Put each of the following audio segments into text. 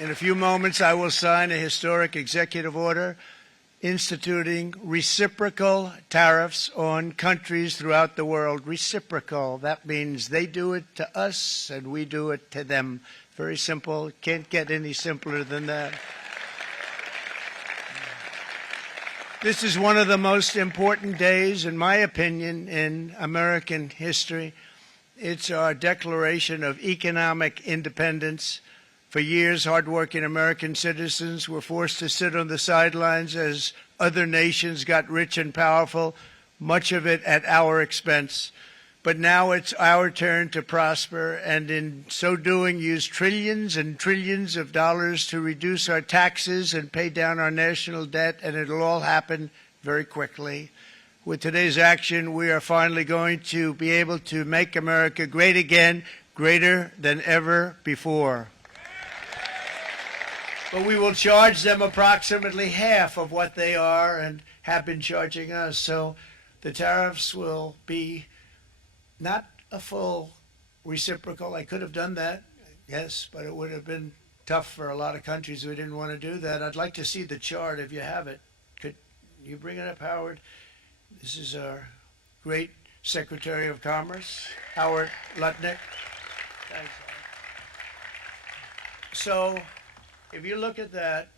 In a few moments, I will sign a historic executive order instituting reciprocal tariffs on countries throughout the world. Reciprocal, that means they do it to us and we do it to them. Very simple. Can't get any simpler than that. This is one of the most important days, in my opinion, in American history. It's our declaration of economic independence. For years, hardworking American citizens were forced to sit on the sidelines as other nations got rich and powerful, much of it at our expense. But now it's our turn to prosper, and in so doing, use trillions and trillions of dollars to reduce our taxes and pay down our national debt, and it'll all happen very quickly. With today's action, we are finally going to be able to make America great again, greater than ever before. But we will charge them approximately half of what they are and have been charging us. So the tariffs will be not a full reciprocal. I could have done that, yes, but it would have been tough for a lot of countries who didn't want to do that. I'd like to see the chart if you have it. Could you bring it up, Howard? This is our great Secretary of Commerce, Howard Lutnick. Thanks, Howard. So if you look at that,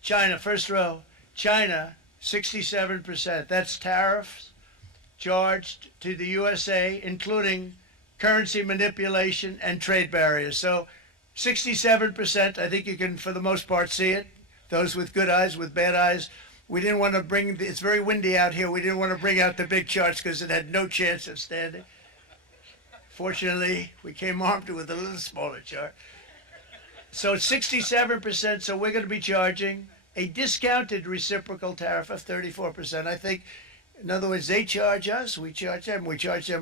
China, first row, China, 67%. That's tariffs charged to the USA, including currency manipulation and trade barriers. So 67%, I think you can, for the most part, see it. Those with good eyes, with bad eyes. We didn't want to bring, it's very windy out here. We didn't want to bring out the big charts because it had no chance of standing. Fortunately, we came armed with a little smaller chart. So it's 67%, so we're going to be charging a discounted reciprocal tariff of 34%. I think, in other words, they charge us, we charge them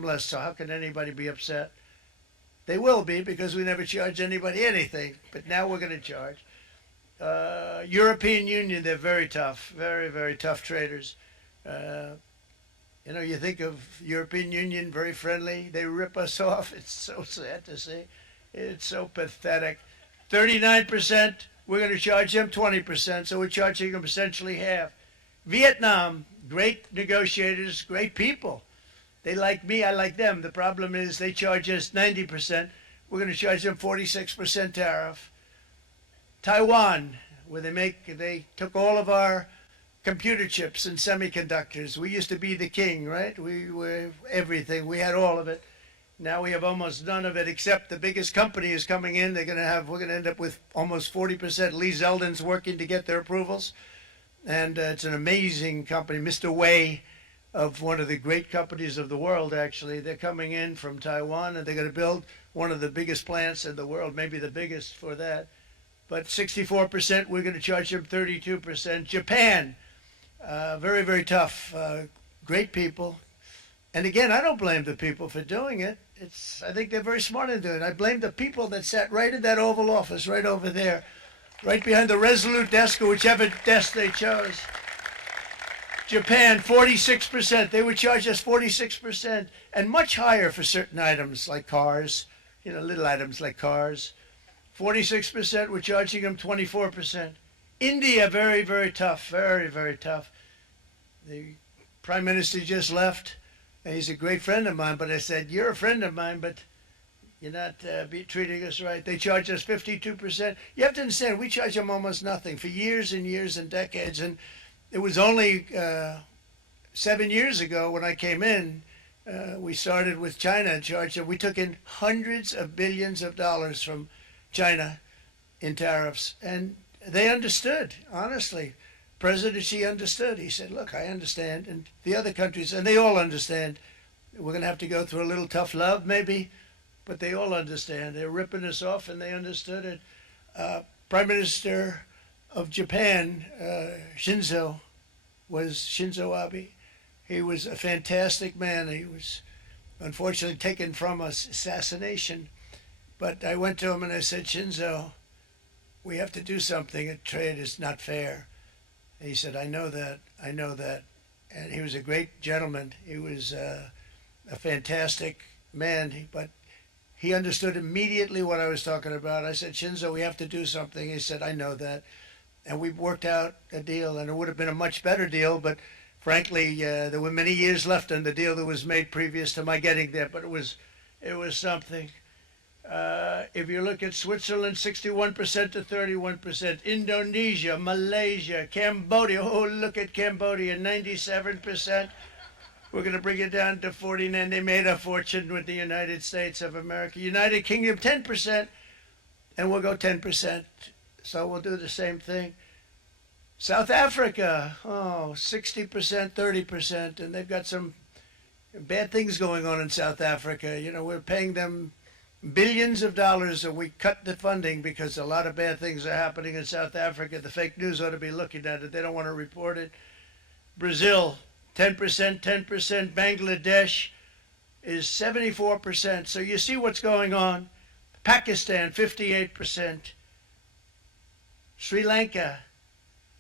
less. So how can anybody be upset? They will be, because we never charge anybody anything. But now we're going to charge. European Union, they're very tough, very, very tough traders. You know, you think of European Union, very friendly. They rip us off. It's so sad to see. It's so pathetic. 39%, we're going to charge them 20%, so we're charging them essentially half. Vietnam, great negotiators, great people. They like me, I like them. The problem is they charge us 90%. We're going to charge them 46% tariff. Taiwan, where they took all of our computer chips and semiconductors. We used to be the king, right? We were everything. We had all of it. Now we have almost none of it, except the biggest company is coming in. We're going to end up with almost 40%. Lee Zeldin's working to get their approvals. And it's an amazing company. Mr. Wei, of one of the great companies of the world, actually, they're coming in from Taiwan, and they're going to build one of the biggest plants in the world, maybe the biggest for that. But 64%, we're going to charge them 32%. Japan, very, very tough. Great people. And again, I don't blame the people for doing it. I think they're very smart in doing it. I blame the people that sat right in that Oval Office, right over there, right behind the Resolute desk or whichever desk they chose. Japan, 46%. They would charge us 46%, and much higher for certain items like cars, you know, little items like cars. 46%, we're charging them 24%. India, very, very tough, very, very tough. The Prime Minister just left. He's a great friend of mine, but I said, you're a friend of mine, but you're not treating us right. They charge us 52%. You have to understand, we charge them almost nothing for years and years and decades. And it was only 7 years ago when I came in, we started with China and charged them. We took in hundreds of billions of dollars from China in tariffs. And they understood, honestly. President Xi understood. He said, look, I understand. And the other countries, and they all understand. We're going to have to go through a little tough love, maybe, but they all understand. They're ripping us off, and they understood it. Prime Minister of Japan, Shinzo Abe. He was a fantastic man. He was unfortunately taken from us, assassination. But I went to him and I said, Shinzo, we have to do something. Trade is not fair. And he said, I know that, I know that. And he was a great gentleman. He was a fantastic man, but He understood immediately what I was talking about. I said, Shinzo, we have to do something. He said, I know that. And we worked out a deal, and it would have been a much better deal, but frankly, there were many years left on the deal that was made previous to my getting there, but it was something. If you look at Switzerland, 61% to 31%. Indonesia, Malaysia, Cambodia. Oh, look at Cambodia, 97%. We're going to bring it down to 49. They made a fortune with the United States of America. United Kingdom, 10%, and we'll go 10%. So we'll do the same thing. South Africa, 60%, 30%, and they've got some bad things going on in South Africa. You know, we're paying them billions of dollars, and we cut the funding because a lot of bad things are happening in South Africa. The fake news ought to be looking at it. They don't want to report it. Brazil, 10%, 10%. Bangladesh is 74%. So you see what's going on. Pakistan, 58%. Sri Lanka,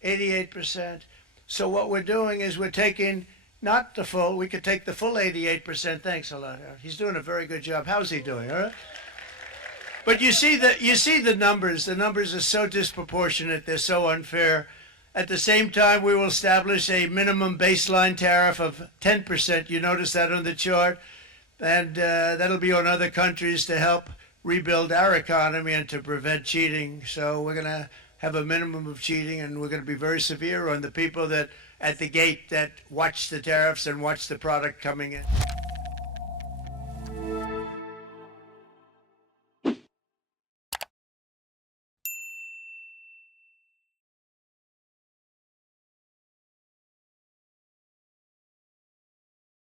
88%. So what we're doing is we're taking not the full, we could take the full 88%. Thanks a lot. He's doing a very good job. How's he doing? All right. But you see the numbers. The numbers are so disproportionate. They're so unfair. At the same time, we will establish a minimum baseline tariff of 10%. You notice that on the chart. And that'll be on other countries to help rebuild our economy and to prevent cheating. So we're going to have a minimum of cheating, and we're going to be very severe on the people that at the gate that watch the tariffs and watch the product coming in.